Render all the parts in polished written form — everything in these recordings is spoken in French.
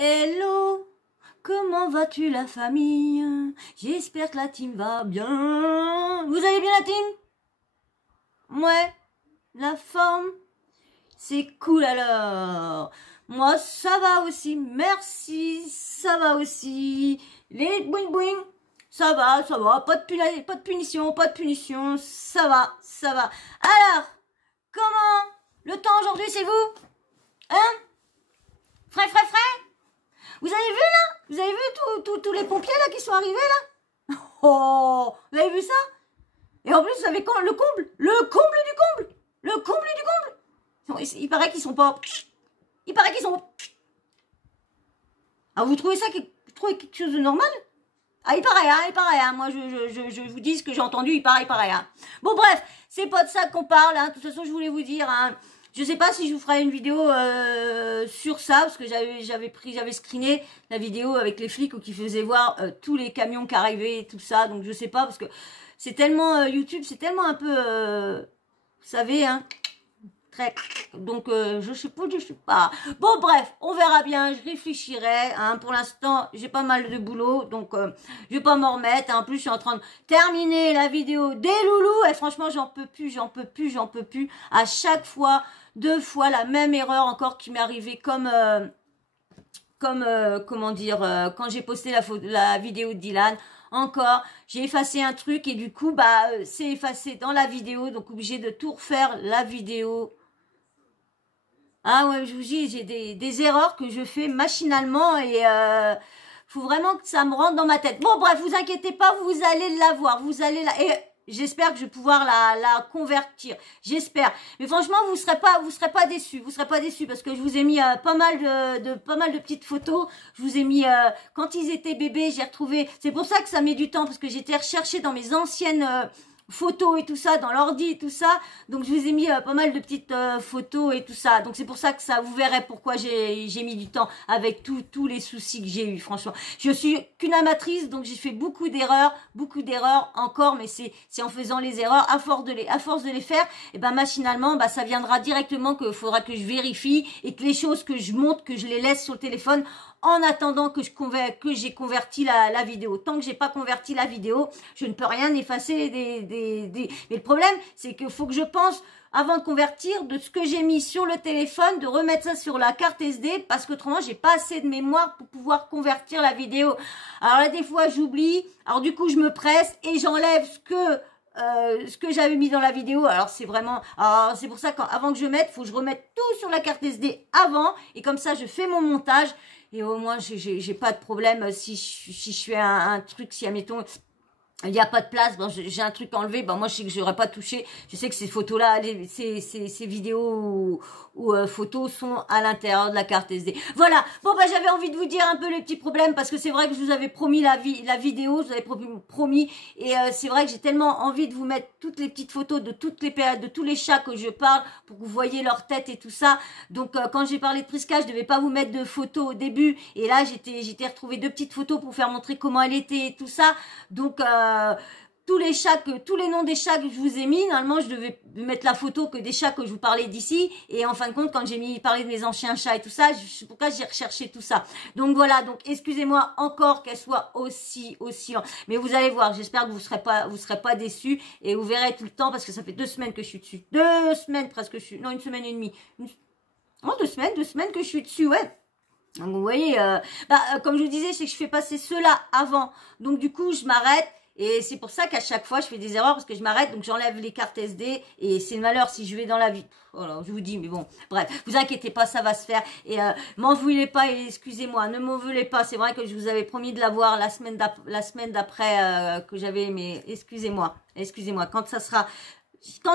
Hello, comment vas-tu la famille? J'espère que la team va bien. Vous allez bien la team? Ouais, la forme? C'est cool alors. Moi ça va aussi, merci, ça va aussi. Les boing boing, ça va, pas de punition, ça va, ça va. Alors, comment le temps aujourd'hui c'est vous? Hein? Frais? Vous avez vu là? Vous avez vu tous les pompiers là qui sont arrivés là? Oh, vous avez vu ça? Et en plus, vous savez quand le comble du comble. Le comble du comble. Il paraît qu'ils sont pas... Il paraît qu'ils sont... Ah, vous trouvez ça quelque chose de normal? Ah, il paraît, hein. Moi, je vous dis ce que j'ai entendu, il paraît, hein. Bon, bref, c'est pas de ça qu'on parle, hein. De toute façon, je voulais vous dire, hein. Je sais pas si je vous ferai une vidéo sur ça, parce que j'avais screené la vidéo avec les flics qui faisaient voir tous les camions qui arrivaient et tout ça. Donc je sais pas, parce que c'est tellement YouTube, c'est tellement un peu, vous savez, hein, très. Donc je sais pas. Bon bref, on verra bien, je réfléchirai. Hein. Pour l'instant, j'ai pas mal de boulot, donc je vais pas m'en remettre. En plus, je suis en train de terminer la vidéo des loulous et franchement, j'en peux plus. À chaque fois, 2 fois la même erreur encore qui m'est arrivée comme comment dire, quand j'ai posté la vidéo de Dylan. Encore, j'ai effacé un truc et du coup, bah, c'est effacé dans la vidéo, donc obligé de tout refaire la vidéo. Ah ouais, je vous dis, j'ai des erreurs que je fais machinalement et faut vraiment que ça me rentre dans ma tête. Bon, bref, vous inquiétez pas, vous allez la voir, et j'espère que je vais pouvoir la convertir. J'espère. Mais franchement, vous serez pas déçus. Vous serez pas déçus parce que je vous ai mis pas mal de petites photos. Je vous ai mis quand ils étaient bébés, j'ai retrouvé. C'est pour ça que ça met du temps parce que j'étais recherchée dans mes anciennes photos et tout ça, dans l'ordi et tout ça. Donc je vous ai mis pas mal de petites photos et tout ça. Donc c'est pour ça que ça, vous verrez pourquoi j'ai mis du temps avec tous les soucis que j'ai eu. Franchement, je suis qu'une amatrice, donc j'ai fait beaucoup d'erreurs encore, mais c'est en faisant les erreurs, à force de les faire, et ben machinalement, bah ça viendra directement qu'il faudra que je vérifie et que les choses que je monte, que je les laisse sur le téléphone en attendant que j'ai converti la vidéo. Tant que j'ai pas converti la vidéo, je ne peux rien effacer Mais le problème, c'est qu'il faut que je pense, avant de convertir, de ce que j'ai mis sur le téléphone, de remettre ça sur la carte SD, parce qu'autrement, j'ai pas assez de mémoire pour pouvoir convertir la vidéo. Alors là, des fois, j'oublie. Alors du coup, je me presse et j'enlève ce que j'avais mis dans la vidéo. Alors c'est vraiment, alors c'est pour ça qu'avant que je mette, faut que je remette tout sur la carte SD avant, et comme ça je fais mon montage et au moins j'ai pas de problème si je fais un truc, si admettons il n'y a pas de place, bon, j'ai un truc enlevé, ben moi je sais que j'aurais pas touché, je sais que ces photos-là, ces vidéos ou photos sont à l'intérieur de la carte SD. Voilà, bon ben j'avais envie de vous dire un peu les petits problèmes, parce que c'est vrai que je vous avais promis la vidéo, je vous avais promis, et c'est vrai que j'ai tellement envie de vous mettre toutes les petites photos de toutes les périodes, de tous les chats que je parle, pour que vous voyez leur tête et tout ça. Donc quand j'ai parlé de Prisca, je devais pas vous mettre de photos au début, et là j'étais retrouvé 2 petites photos pour faire montrer comment elle était et tout ça. Donc tous les noms des chats que je vous ai mis, normalement je devais mettre la photo que des chats que je vous parlais d'ici, et en fin de compte quand j'ai parlé de mes anciens chats et tout ça, pourquoi j'ai recherché tout ça. Donc voilà, donc excusez-moi encore qu'elle soit aussi lente, mais vous allez voir, j'espère que vous serez pas déçus, et vous verrez tout le temps, parce que ça fait 2 semaines que je suis dessus, 2 semaines presque, non, 1 semaine et demie, 2 semaines que je suis dessus, ouais. Donc vous voyez, comme je vous disais, c'est que je fais passer ceux-là avant, donc du coup je m'arrête. Et c'est pour ça qu'à chaque fois, je fais des erreurs parce que je m'arrête, donc j'enlève les cartes SD et c'est le malheur si je vais dans la vie. Voilà, je vous dis, mais bon, bref, vous inquiétez pas, ça va se faire. Et m'en voulez pas et excusez-moi, ne m'en voulez pas. C'est vrai que je vous avais promis de la voir la semaine d'après que j'avais, mais excusez-moi, quand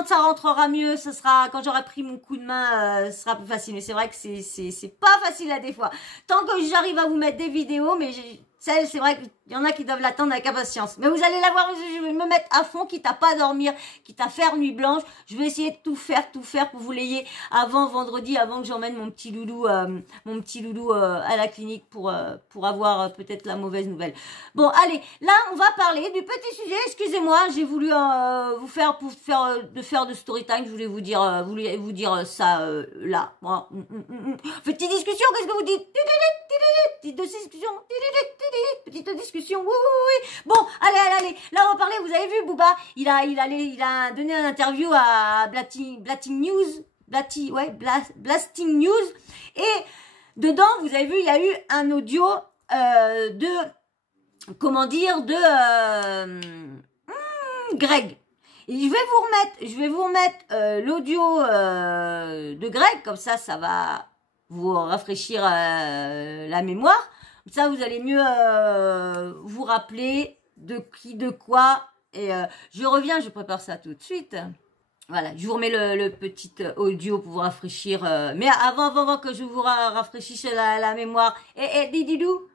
ça rentrera mieux, ça sera, quand j'aurai pris mon coup de main, ce sera plus facile. Mais c'est vrai que c'est pas facile à des fois. Tant que j'arrive à vous mettre des vidéos, mais c'est vrai qu'il y en a qui doivent l'attendre avec impatience. Mais vous allez la voir, je vais me mettre à fond, quitte à pas dormir, quitte à faire nuit blanche. Je vais essayer de tout faire pour que vous l'ayez avant vendredi, avant que j'emmène mon petit loulou à la clinique pour avoir peut-être la mauvaise nouvelle. Bon, allez, là, on va parler du petit sujet. Excusez-moi, j'ai voulu vous faire, de story time, je voulais vous dire ça là. Petite discussion, qu'est-ce que vous dites? de discussion. Oui, oui, oui. Bon, allez. Là, on va parler. Vous avez vu, Booba, il a donné une interview à Blasting News. Et dedans, vous avez vu, il y a eu un audio Greg. Et je vais vous remettre l'audio de Greg, comme ça va vous rafraîchir la mémoire. Comme ça, vous allez mieux vous rappeler de qui, de quoi. Et je reviens, je prépare ça tout de suite. Voilà, je vous remets le petit audio pour vous rafraîchir. Mais avant que je vous rafraîchisse la mémoire. Dididou.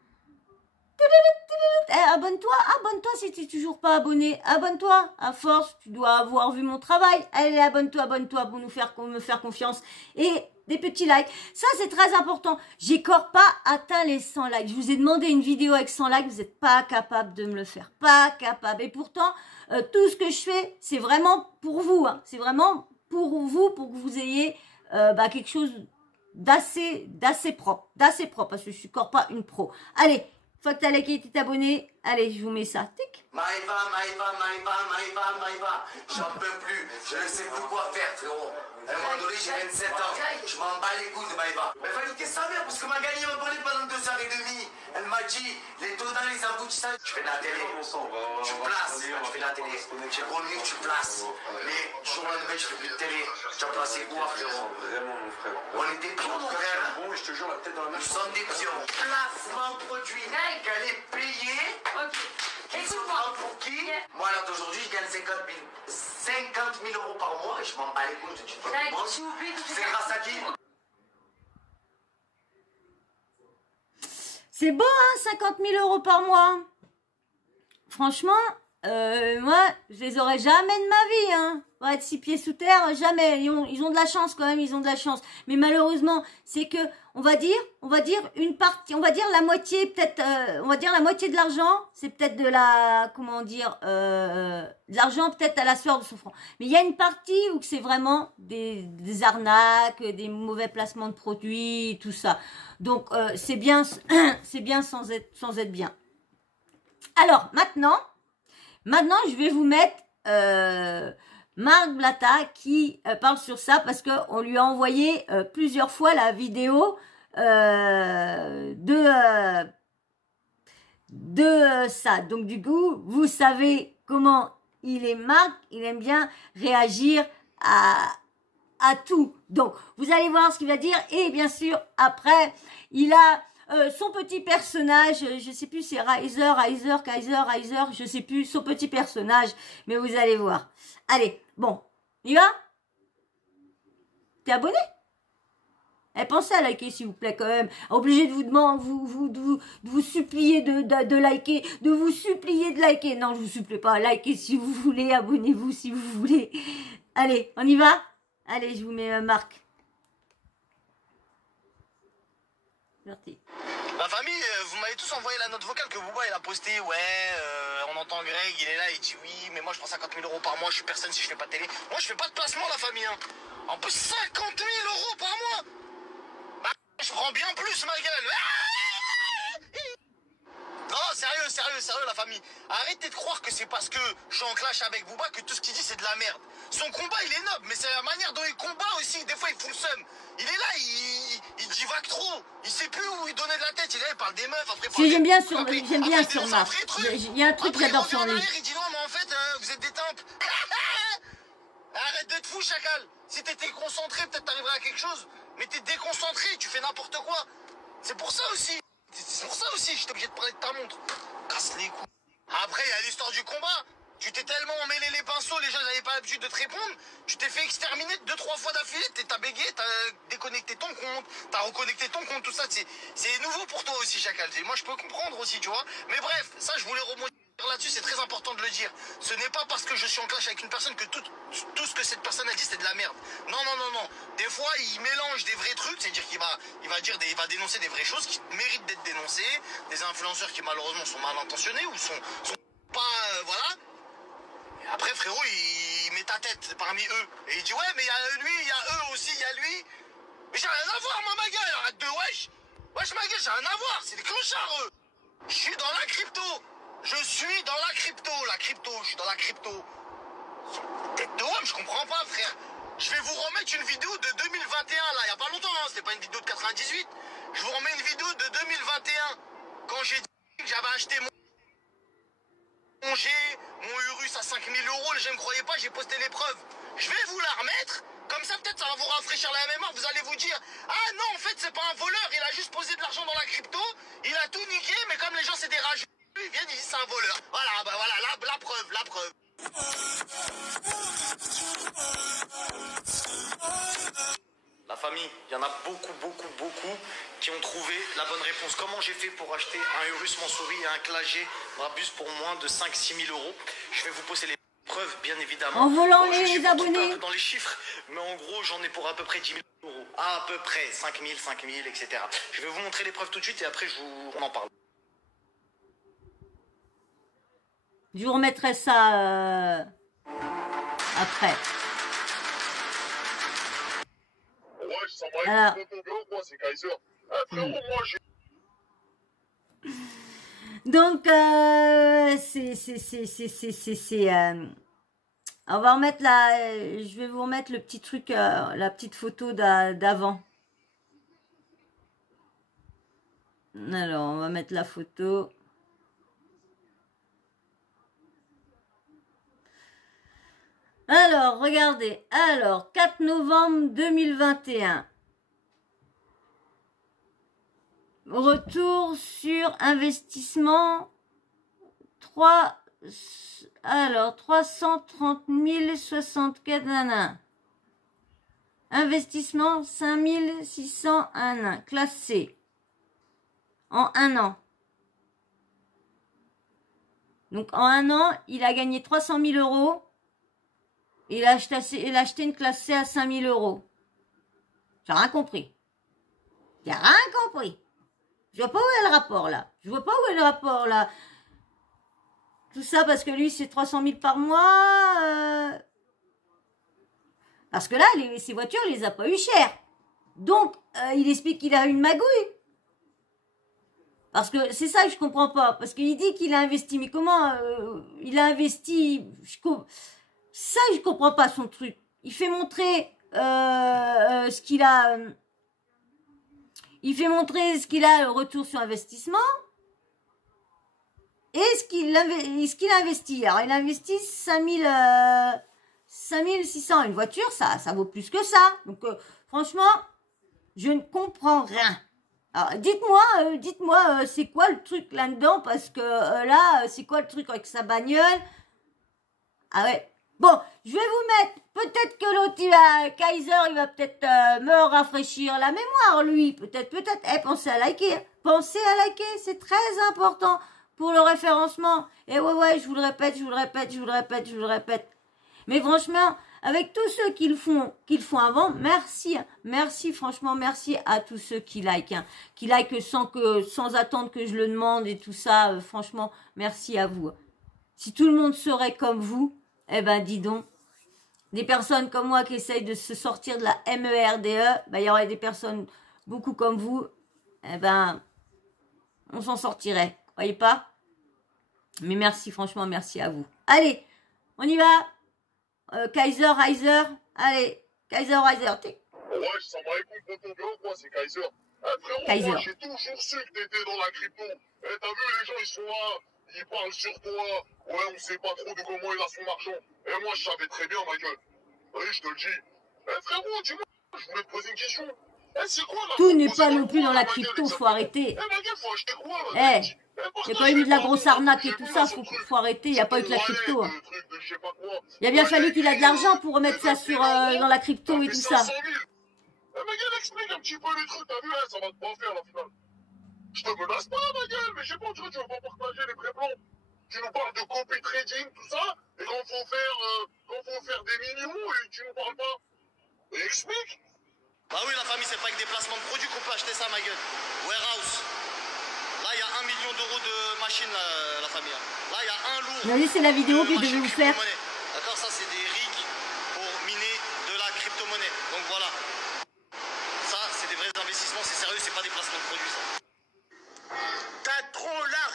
Abonne-toi si tu n'es toujours pas abonné. Abonne-toi, à force, tu dois avoir vu mon travail. Allez, abonne-toi pour me faire confiance. Et des petits likes. Ça, c'est très important. J'ai encore pas atteint les 100 likes. Je vous ai demandé une vidéo avec 100 likes. Vous n'êtes pas capable de me le faire. Pas capable. Et pourtant, tout ce que je fais, c'est vraiment pour vous. Hein. C'est vraiment pour vous, pour que vous ayez quelque chose d'assez propre. Parce que je suis encore pas une pro. Allez. Faut que t'as liké et t'es abonné. Allez, je vous mets ça. Tic. Maïva, j'en peux plus. Je ne sais plus quoi faire, frérot. À un moment donné, j'ai 27 ans. Je m'en bats les couilles de Maïva. Mais fallait niquer sa mère, parce que Magali m'a parlé pendant 2h30. Elle m'a dit, les tenants, les aboutissages. Je fais de la télé. Tu places. Tu fais de la télé. J'ai connu que tu places. Mais du jour au lendemain, je fais plus de télé. Tu as placé quoi, frérot? Vraiment, mon frère. On est des pions, mon frère. Bon, je te jure, la tête dans la main. Nous sommes des pions. Placement produit. Qu'elle est payée. Ok. Et tu prends pour qui? Moi, là, d'aujourd'hui, je gagne 50 000 euros par mois et je m'en bats les couilles. C'est grâce à qui? C'est beau, hein, 50 000 euros par mois. Franchement, moi, je les aurais jamais de ma vie, hein. Pour être 6 pieds sous terre, jamais. Ils ont de la chance quand même, ils ont de la chance. Mais malheureusement, c'est que, on va dire une partie, on va dire la moitié, peut-être, on va dire la moitié de l'argent, c'est peut-être de l'argent peut-être à la sueur de son front. Mais il y a une partie où c'est vraiment des arnaques, des mauvais placements de produits, tout ça. Donc, c'est bien sans être bien. Alors, maintenant, je vais vous mettre Marc Blatta qui parle sur ça parce qu'on lui a envoyé plusieurs fois la vidéo de ça. Donc, du coup, vous savez comment il est Marc. Il aime bien réagir à tout. Donc, vous allez voir ce qu'il va dire. Et bien sûr, après, il a son petit personnage, je sais plus, c'est Kaiser, je sais plus, son petit personnage, mais vous allez voir. Allez, bon, il va? T'es abonné? Eh, pensez à liker, s'il vous plaît, quand même. Obligé de vous demander, de vous supplier de liker, de vous supplier de liker. Non, je vous supplie pas, likez si vous voulez, abonnez-vous si vous voulez. Allez, on y va? Allez, je vous mets Marc. Merci. Ma famille, vous m'avez tous envoyé la note vocale que Booba il a posté. Ouais, on entend Greg, il est là, il dit oui, mais moi je prends 50 000 euros par mois, je suis personne si je fais pas de télé. Moi je fais pas de placement, la famille. Hein. En plus, 50 000 euros par mois. Bah, je prends bien plus, ma gueule. Non, sérieux, la famille. Arrêtez de croire que c'est parce que je suis en clash avec Booba que tout ce qu'il dit c'est de la merde. Son combat il est noble, mais c'est la manière dont il combat aussi. Des fois il fout le seum. Il est là, il divague trop. Il sait plus où il donnait de la tête. Il est là, il parle des meufs. Après, si, j'aime bien sur Marc. Il y a un truc que j'adore sur lui. Il dit non, mais en fait, vous êtes des tempes. Arrête d'être fou, chacal. Si t'étais concentré, peut-être t'arriverais à quelque chose. Mais t'es déconcentré, tu fais n'importe quoi. C'est pour ça aussi. J'étais obligé de parler de ta montre. Casse les couilles. Après, il y a l'histoire du combat. Tu t'es tellement emmêlé les pinceaux, les gens n'avaient pas l'habitude de te répondre. Tu t'es fait exterminer 2-3 fois d'affilée. T'as bégayé, t'as déconnecté ton compte, t'as reconnecté ton compte, tout ça. C'est nouveau pour toi aussi, Chacal. Moi, je peux comprendre aussi, tu vois. Mais bref, ça, je voulais rebondir là-dessus. C'est très important de le dire. Ce n'est pas parce que je suis en clash avec une personne que tout ce que cette personne a dit, c'est de la merde. Non. Des fois, il mélange des vrais trucs. C'est-à-dire qu'il va dénoncer des vraies choses qui méritent d'être dénoncées. Des influenceurs qui, malheureusement, sont mal intentionnés ou sont pas... voilà. Après, frérot, il met ta tête parmi eux. Et il dit, ouais, mais il y a lui, il y a eux aussi, il y a lui. Mais j'ai rien à voir, moi, ma gueule. Arrête de wesh. Wesh, ma gueule, j'ai rien à voir. C'est des clochards, eux. Je suis dans la crypto. Je suis dans la crypto. La crypto, je suis dans la crypto. Tête de homme, je comprends pas, frère. Je vais vous remettre une vidéo de 2021, là, il y a pas longtemps, hein. C'était pas une vidéo de 98. Je vous remets une vidéo de 2021. Quand j'ai dit que j'avais acheté mon G, mon Urus à 5 000 euros, les gens ne me croyaient pas, j'ai posté les preuves. Je vais vous la remettre. Comme ça, peut-être, ça va vous rafraîchir la mémoire. Vous allez vous dire, ah non, en fait, c'est pas un voleur. Il a juste posé de l'argent dans la crypto. Il a tout niqué, mais comme les gens, c'est des rageux, ils viennent, ils disent, c'est un voleur. Voilà, bah voilà, la preuve, la preuve. La famille, il y en a beaucoup qui ont trouvé la bonne réponse. Comment j'ai fait pour acheter un Urus Mansouri et un Clagé Brabus pour moins de 5-6 000 euros? Je vais vous poster les preuves, bien évidemment. En volant Bon, je suis les pas trop abonnés. un peu dans les chiffres, mais en gros, j'en ai pour à peu près 10 000 euros. À peu près 5 000, etc. Je vais vous montrer les preuves tout de suite et après, on en parle. Je vous remettrai ça après. Ouais, ça m'a Voilà. écouté ton bureau, c'est Kaiser. Frérot, moi, j'ai... Donc, on va remettre je vais vous remettre le petit truc, la petite photo d'avant. Alors, on va mettre la photo. Alors, regardez. Alors, 4 novembre 2021. Retour sur investissement 330 064 nanas. Investissement 5 601 classé en un an. Donc en un an, il a gagné 300 000 euros. Il a acheté une classe C à 5 000 euros. J'ai rien compris. J'ai rien compris. Je vois pas où est le rapport là. Je vois pas où est le rapport là. Tout ça parce que lui c'est 300 000 par mois. Parce que là, ces voitures, il les a pas eu chères. Donc, il explique qu'il a une magouille. Parce que c'est ça que je comprends pas. Parce qu'il dit qu'il a investi. Mais comment il a investi ça, je comprends pas son truc. Il fait montrer ce qu'il a... il fait montrer ce qu'il a, le retour sur investissement. Et ce qu'il a investi. Alors, il a investi 5600. Une voiture, ça vaut plus que ça. Donc, franchement, je ne comprends rien. Alors, dites-moi, c'est quoi le truc là-dedans? Parce que là, c'est quoi le truc avec sa bagnole? Ah ouais. Bon, je vais vous mettre, peut-être que l'autre, Kaiser, il va peut-être me rafraîchir la mémoire, lui. Peut-être. Pensez à liker. Pensez à liker, c'est très important pour le référencement. Et ouais, je vous le répète. Mais franchement, avec tous ceux qui le font avant, merci, franchement, merci à tous ceux qui likent, hein, qui likent sans attendre que je le demande et tout ça. Franchement, merci à vous. Si tout le monde serait comme vous, eh ben, dis donc, des personnes comme moi qui essayent de se sortir de la MERDE, ben, il y aurait des personnes beaucoup comme vous, eh ben, on s'en sortirait, croyez pas? Mais merci, franchement, merci à vous. Allez, on y va. Kaiser, allez, Kaiser, Ouais, ça m'a écouté ton bureau, quoi, c'est Kaiser. Frérot, Kaiser. moi, j'ai toujours su que t'étais dans la crypto. T'as vu, les gens, ils sont là, ils parlent sur toi. Ouais, on sait pas trop de comment il a son argent. Et moi, je savais très bien, ma gueule. Oui, je te le dis. Frérot, dis-moi, je voulais te poser une question. C'est quoi la Tout n'est pas non plus dans la crypto, faut arrêter. ma gueule, faut acheter quoi, Il n'y a pas eu de la grosse arnaque et tout ça, faut arrêter, il n'y a pas eu que la crypto. Hein. Il a bien fallu qu'il a de l'argent pour remettre ça dans la crypto et tout ça. Ma gueule, explique un petit peu les trucs, t'as vu, ça va te pas faire, la finale. Je te menace pas, ma gueule, mais je sais pas, tu veux pas partager les vrais plans. Tu nous parles de copy trading, tout ça, et quand faut faire des millions, et tu nous parles pas. Et explique. Bah oui, la famille, c'est pas avec des placements de produits qu'on peut acheter ça, ma gueule. Warehouse. Là, il y a 1 million d'euros de machines, la famille. Là, il y a un lourd. Vous voyez, c'est la vidéo que je devais vous faire. D'accord, ça, c'est des rigs pour miner de la crypto-monnaie. Donc voilà. Ça, c'est des vrais investissements, c'est sérieux, c'est pas des placements de produits, ça. T'as trop la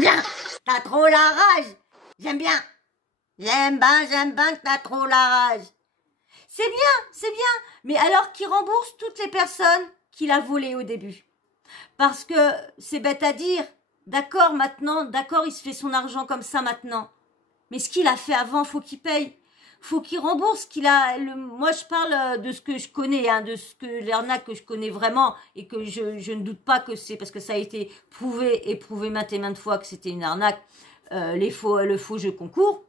J'aime bien. T'as trop la rage. J'aime bien. J'aime bien que t'as trop la rage. C'est bien, c'est bien. Mais alors qu'il rembourse toutes les personnes qu'il a volées au début. Parce que c'est bête à dire. D'accord, maintenant, d'accord, il se fait son argent comme ça maintenant. Mais ce qu'il a fait avant, faut qu'il paye. Faut qu'il rembourse ce qu'il a. Moi, je parle de ce que je connais, hein, de ce que l'arnaque que je connais vraiment et que je ne doute pas que c'est parce que ça a été prouvé et prouvé maintes et maintes fois que c'était une arnaque. Le faux jeu concours,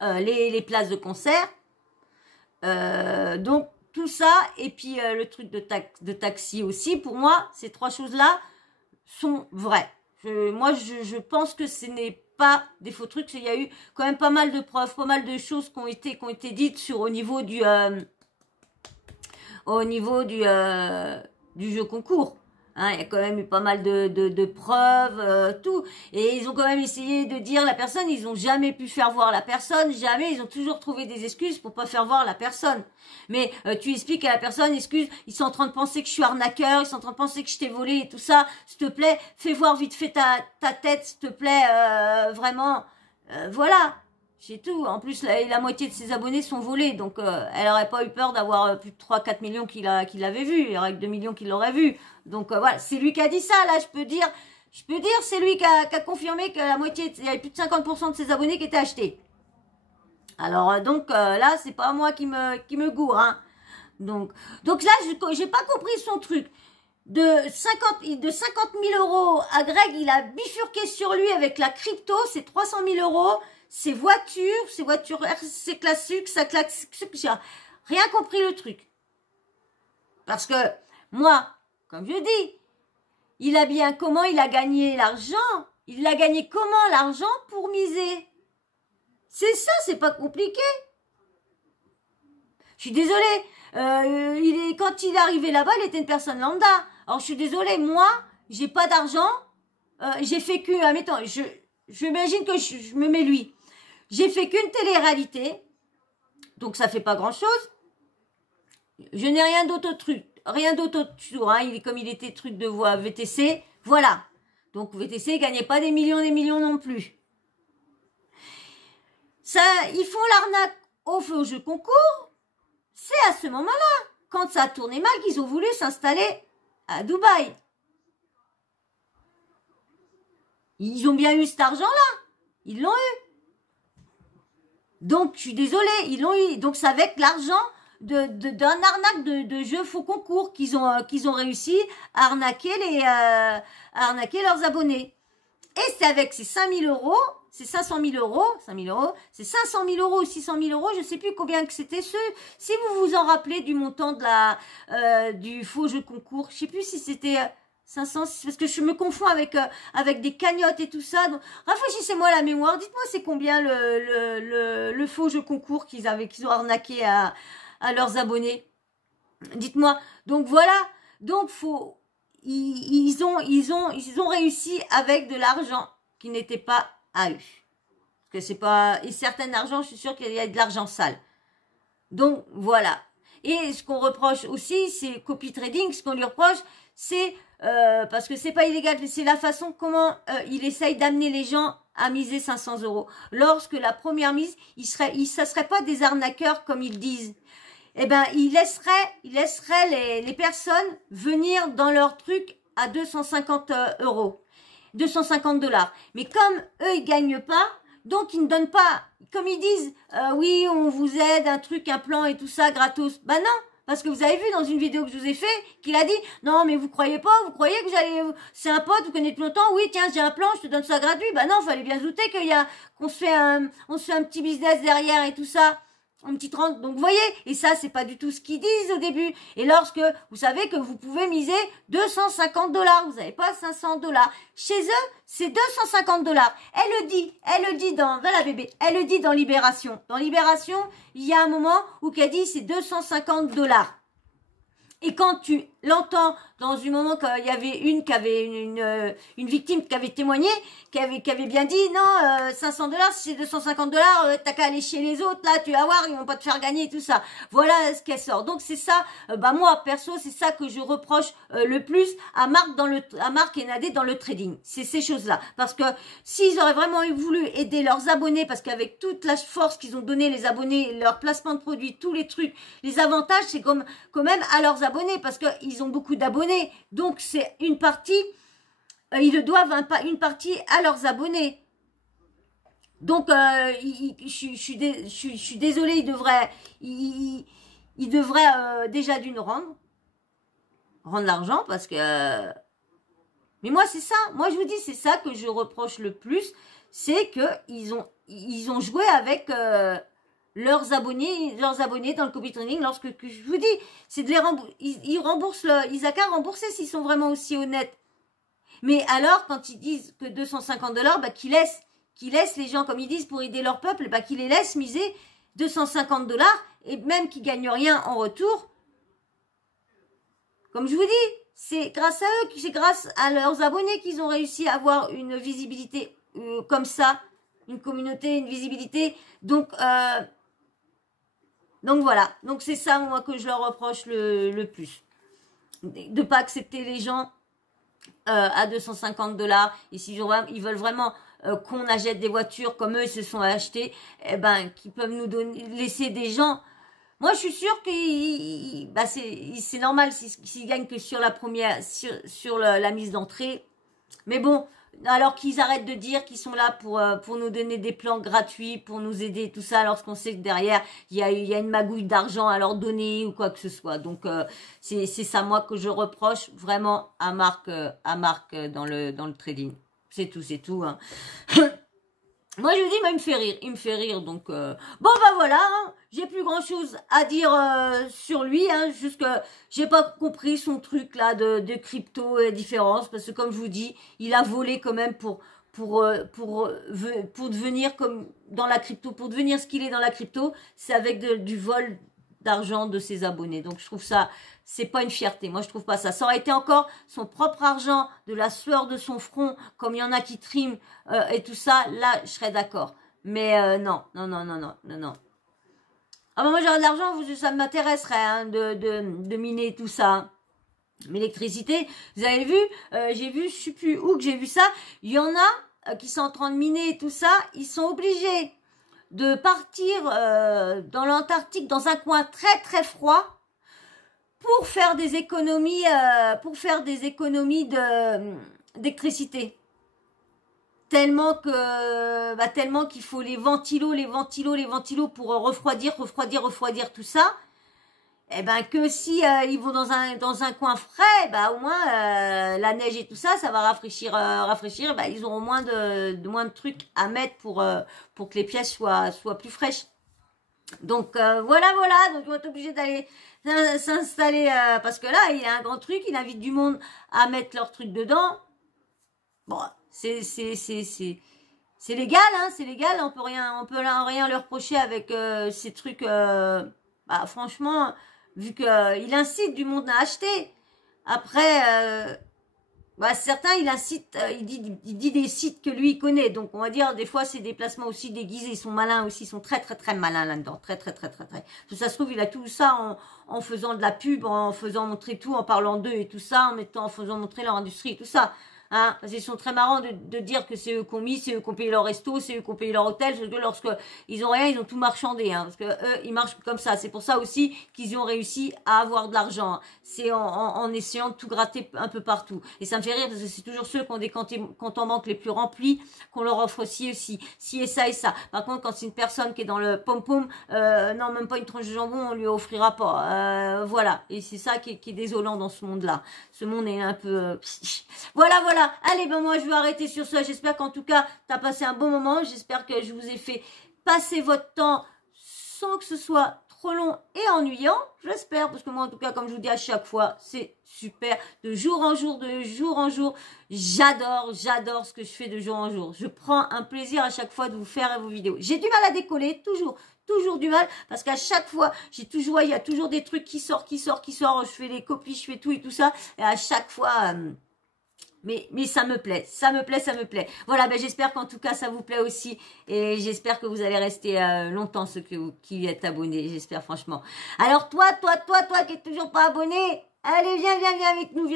les places de concert. Donc tout ça et puis le truc de taxi aussi. Pour moi, ces trois choses-là sont vraies. Moi, je pense que ce n'est pas des faux trucs. Il y a eu quand même pas mal de preuves, pas mal de choses qui ont été dites au niveau du jeu concours. Hein, il y a quand même eu pas mal de preuves, tout. Et ils ont quand même essayé de dire la personne, ils ont jamais pu faire voir la personne, jamais. Ils ont toujours trouvé des excuses pour pas faire voir la personne. Mais tu expliques à la personne, excuse, ils sont en train de penser que je suis arnaqueur, ils sont en train de penser que je t'ai volé et tout ça. S'il te plaît, fais voir vite fait ta tête, s'il te plaît, vraiment. Voilà. C'est tout. En plus, la moitié de ses abonnés sont volés. Donc, elle n'aurait pas eu peur d'avoir plus de 3-4 millions qu'il avait vu. Il y aurait que 2 millions qu'il l'aurait vu. Donc, voilà. C'est lui qui a dit ça, là. Je peux dire, c'est lui qui a confirmé que la moitié, il y avait plus de 50% de ses abonnés qui étaient achetés. Alors, là, c'est pas moi qui me gourre, hein. Donc là, j'ai pas compris son truc. De 50 000 euros à Greg, il a bifurqué sur lui avec la crypto, c'est 300 000 euros. Ces voitures RC classiques, ça classique, j'ai rien compris le truc. Parce que, moi, comme je dis, comment il a gagné l'argent? Il a gagné comment l'argent pour miser? C'est ça, c'est pas compliqué. Je suis désolée, quand il est arrivé là-bas, il était une personne lambda. Alors, je suis désolée, moi, j'ai pas d'argent, j'ai fait que, admettons, j'imagine que je me mets lui. J'ai fait qu'une télé-réalité, donc ça fait pas grand-chose. Je n'ai rien d'autre truc, hein. Comme il était truc de voix VTC, voilà. Donc VTC gagnait pas des millions non plus. Ça, ils font l'arnaque au faux jeu concours. C'est à ce moment-là, quand ça a tourné mal, qu'ils ont voulu s'installer à Dubaï. Ils ont bien eu cet argent-là. Ils l'ont eu. Donc, je suis désolée, ils l'ont eu. Donc, c'est avec l'argent d'un arnaque de jeux faux concours qu'ils ont réussi à arnaquer leurs abonnés. Et c'est avec ces 5 000 euros, c'est 500 000 euros, c'est 500 000 euros ou 600 000 euros, je ne sais plus combien que c'était ceux. Si vous vous en rappelez du montant du faux jeu concours, je ne sais plus si c'était 500, parce que je me confonds avec des cagnottes et tout ça. Donc, rafraîchissez-moi la mémoire. Dites-moi c'est combien le faux jeu concours qu'ils ont arnaqué à leurs abonnés. Dites-moi. Donc voilà. Donc ils ont réussi avec de l'argent qui n'était pas à eux. Parce que c'est pas, et certains argent, je suis sûre qu'il y a de l'argent sale. Donc voilà. Et ce qu'on reproche aussi, c'est copy trading. Ce qu'on lui reproche, c'est parce que c'est pas illégal, c'est la façon comment il essaye d'amener les gens à miser 500 euros. Lorsque la première mise, ça serait pas des arnaqueurs comme ils disent. Eh ben, il laisserait les personnes venir dans leur truc à 250 euros, 250 $. Mais comme eux, ils gagnent pas, donc ils ne donnent pas, comme ils disent, oui, on vous aide, un truc, un plan et tout ça, gratos. Ben non. Parce que vous avez vu dans une vidéo que je vous ai fait, qu'il a dit, non, mais vous croyez que c'est un pote, vous connaissez depuis longtemps, oui, tiens, j'ai un plan, je te donne ça gratuit. Bah non, fallait bien se douter qu'on se fait un petit business derrière et tout ça. Une petite rente. Donc, vous voyez, et ça, c'est pas du tout ce qu'ils disent au début. Et lorsque vous savez que vous pouvez miser 250 $, vous n'avez pas 500 $. Chez eux, c'est 250 $. Elle le dit voilà bébé, elle le dit dans Libération. Dans Libération, il y a un moment où qu'elle dit c'est 250 $. Et quand tu l'entend dans un moment qu'il y avait une qui avait une victime qui avait témoigné, qui avait bien dit non, 500 $, si c'est 250 $, t'as qu'à aller chez les autres, là tu vas voir, ils vont pas te faire gagner tout ça. Voilà ce qu'elle sort. Donc c'est ça, moi perso, c'est ça que je reproche le plus à Marc et Nadé dans le trading. C'est ces choses-là. Parce que s'ils auraient vraiment voulu aider leurs abonnés, parce qu'avec toute la force qu'ils ont donné les abonnés, leur placement de produits, tous les trucs, les avantages, c'est comme quand même à leurs abonnés, parce qu'ils ont beaucoup d'abonnés. Donc c'est une partie, ils le doivent une partie à leurs abonnés. Donc je suis désolée, ils devraient déjà d'une rendre l'argent, parce que mais moi c'est ça, moi je vous dis, c'est ça que je reproche le plus, c'est que ils ont joué avec leurs abonnés dans le copy trading. Lorsque je vous dis, c'est de les rembourser, ils remboursent ils ont qu'à rembourser s'ils sont vraiment aussi honnêtes. Mais alors, quand ils disent que 250 $, qu'ils laissent les gens, comme ils disent, pour aider leur peuple, qu'ils les laissent miser 250 $, et même qu'ils gagnent rien en retour. Comme je vous dis, c'est grâce à eux, c'est grâce à leurs abonnés qu'ils ont réussi à avoir une visibilité comme ça, une communauté, une visibilité. Donc voilà, donc c'est ça moi que je leur reproche le plus. De pas accepter les gens à 250 $, et s'ils ils veulent vraiment qu'on achète des voitures comme eux ils se sont achetés, qu'ils peuvent nous laisser des gens. Moi je suis sûre que c'est normal s'ils gagnent que sur la première, sur la mise d'entrée. Mais bon, alors qu'ils arrêtent de dire qu'ils sont là pour nous donner des plans gratuits, pour nous aider, tout ça, lorsqu'on sait que derrière, il y a une magouille d'argent à leur donner ou quoi que ce soit. Donc, c'est ça, moi, que je reproche vraiment à Marc dans le trading. C'est tout, hein. Moi, je vous dis, il me fait rire, donc, voilà, hein, j'ai plus grand chose à dire sur lui, hein, juste que j'ai pas compris son truc, là, de crypto et différence, parce que, comme je vous dis, il a volé quand même pour devenir comme dans la crypto, pour devenir ce qu'il est dans la crypto, c'est avec du vol d'argent de ses abonnés. Donc, je trouve ça, c'est pas une fierté. Moi, je trouve pas ça. Ça aurait été encore son propre argent, de la sueur de son front, comme il y en a qui triment et tout ça. Là, je serais d'accord. Mais non. Ah moi, j'aurais de l'argent, ça m'intéresserait hein, de miner tout ça. L'électricité, vous avez vu, j'ai vu, je sais plus où que j'ai vu ça. Il y en a qui sont en train de miner et tout ça. Ils sont obligés de partir dans l'Antarctique, dans un coin très très froid, pour faire des économies, d'électricité. Tellement qu'il faut les ventilos pour refroidir tout ça. Eh ben que si ils vont dans un coin frais, au moins la neige et tout ça, ça va rafraîchir. Ils auront moins de trucs à mettre pour que les pièces soient plus fraîches. Donc voilà. Donc ils vont être obligés d'aller s'installer parce que là il y a un grand truc, il invite du monde à mettre leurs trucs dedans. Bon, c'est légal, hein, c'est légal. On peut rien leur reprocher avec ces trucs. Franchement. Vu qu'il incite du monde à acheter. Après, certains, il incite, il dit des sites que lui, il connaît. Donc, on va dire, des fois, c'est des placements aussi déguisés. Ils sont malins aussi. Ils sont très, très, très malins là-dedans. Très. Tout ça se trouve, il a tout ça en faisant de la pub, en faisant montrer tout, en parlant d'eux et tout ça, en faisant montrer leur industrie et tout ça. Hein, parce qu'ils sont très marrants de dire que c'est eux qui ont mis, c'est eux qui ont payé leur resto, c'est eux qui ont payé leur hôtel, parce que lorsque ils ont rien, ils ont tout marchandé, hein, parce que eux, ils marchent comme ça. C'est pour ça aussi qu'ils ont réussi à avoir de l'argent. C'est en essayant de tout gratter un peu partout. Et ça me fait rire parce que c'est toujours ceux qui ont des comptes en banque les plus remplis qu'on leur offre ci et ça. Par contre, quand c'est une personne qui est dans le pom-pom, non, même pas une tranche de jambon, on lui offrira pas. Voilà. Et c'est ça qui est désolant dans ce monde-là. Ce monde est un peu... Voilà. Allez, moi, je vais arrêter sur ça. J'espère qu'en tout cas, tu as passé un bon moment. J'espère que je vous ai fait passer votre temps sans que ce soit trop long et ennuyant. J'espère, parce que moi, en tout cas, comme je vous dis à chaque fois, c'est super. De jour en jour. J'adore ce que je fais de jour en jour. Je prends un plaisir à chaque fois de vous faire vos vidéos. J'ai du mal à décoller, toujours. toujours du mal parce qu'à chaque fois, il y a toujours des trucs qui sortent. Je fais les copies, je fais tout et tout ça. Et à chaque fois... Mais ça me plaît. Voilà, ben j'espère qu'en tout cas ça vous plaît aussi et j'espère que vous allez rester longtemps ceux qui êtes abonnés, j'espère franchement. Alors toi qui est toujours pas abonné, allez viens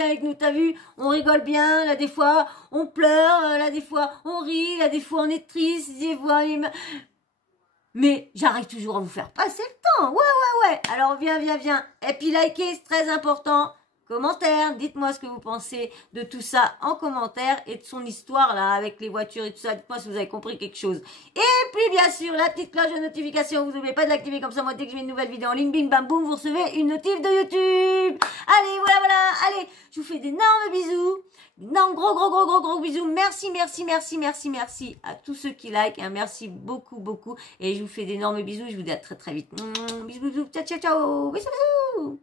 avec nous, t'as vu, on rigole bien, là des fois on pleure, là des fois on rit, là des fois on est triste, des fois mais j'arrive toujours à vous faire passer le temps, ouais, alors viens, et puis likez, c'est très important. Commentaire, dites-moi ce que vous pensez de tout ça en commentaire et de son histoire là avec les voitures et tout ça. Dites-moi si vous avez compris quelque chose. Et puis bien sûr, la petite cloche de notification, vous n'oubliez pas de l'activer comme ça, moi dès que je mets une nouvelle vidéo en ligne, bing bam boum, vous recevez une notif de YouTube. Allez, voilà, allez, je vous fais d'énormes bisous. Non, gros bisous. Merci à tous ceux qui like. Hein, merci beaucoup. Et je vous fais d'énormes bisous. Je vous dis à très vite. Bisous. Ciao. Bisous.